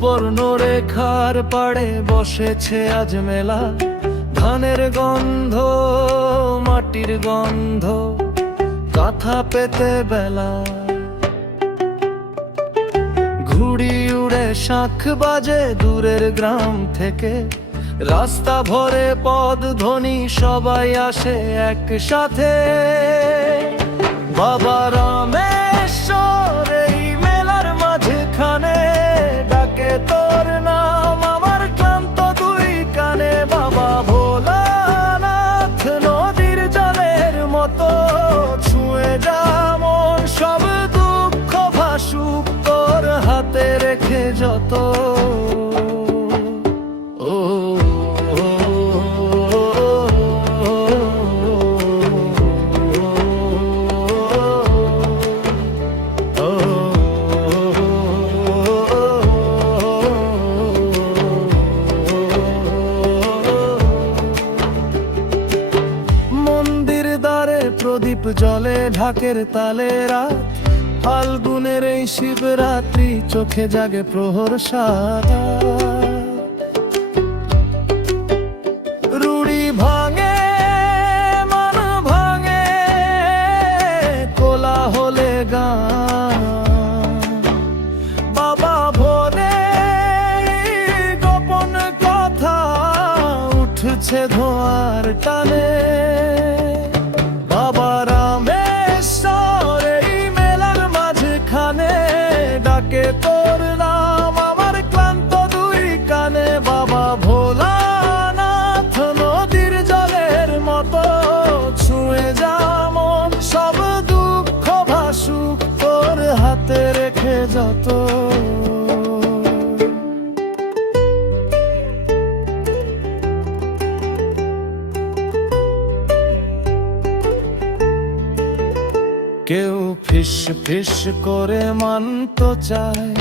সুবর্ণরেখার পাড়ে বসেছে আজ মেলা, ধানের গন্ধ মাটির গন্ধ কাঁথা পেতে বেলা। ঘুড়ি উড়ে শাঁখ বাজে দূরের গ্রাম থেকে, রাস্তা ভরে পদধ্বনি সবাই আসে একসাথে। বাবা রামেশ্বর এই মেলার মাঝখানে ডাকে তোর নাম আমার ক্লান্ত দুই কানে। বাবা ভোলানাথ নদীর জলের মতো ছুঁয়ে যা মন, সব দুঃখ ভাসুক তোর হাতে রেখে যত। প্রদীপ জলে ঢাকের তালে রাত, ফাল্গুনের এই শিবরাত্রি চোখে জাগে প্রহর সারা। রুড়ি ভাঙে মান ভাঙে কোলাহলে গান। বাবা ভোরে গোপন কথা উঠছে ধোঁয়ার টানে। বাবা রামেশ্বর এই মেলার মাঝখানে ডাকে তোর নাম আমার ক্লান্ত দুই কানে। বাবা ভোলানাথ নদীর জলের মতো ছুঁয়ে যা মন, সব দুঃখ ভাসুক তোর হাতে রেখে যত। কেউ ফিস ফিস করে মানতো চায়,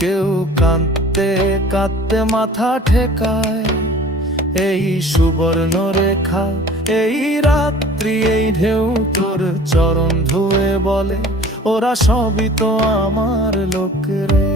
কেউ কাঁদতে কাঁদতে মাথা ঠেকায়। এই সুবর্ণ রেখা এই রাত্রি এই ঢেউ তোর চরণ ধুয়ে বলে, ওরা সবই তো আমার লোক রে।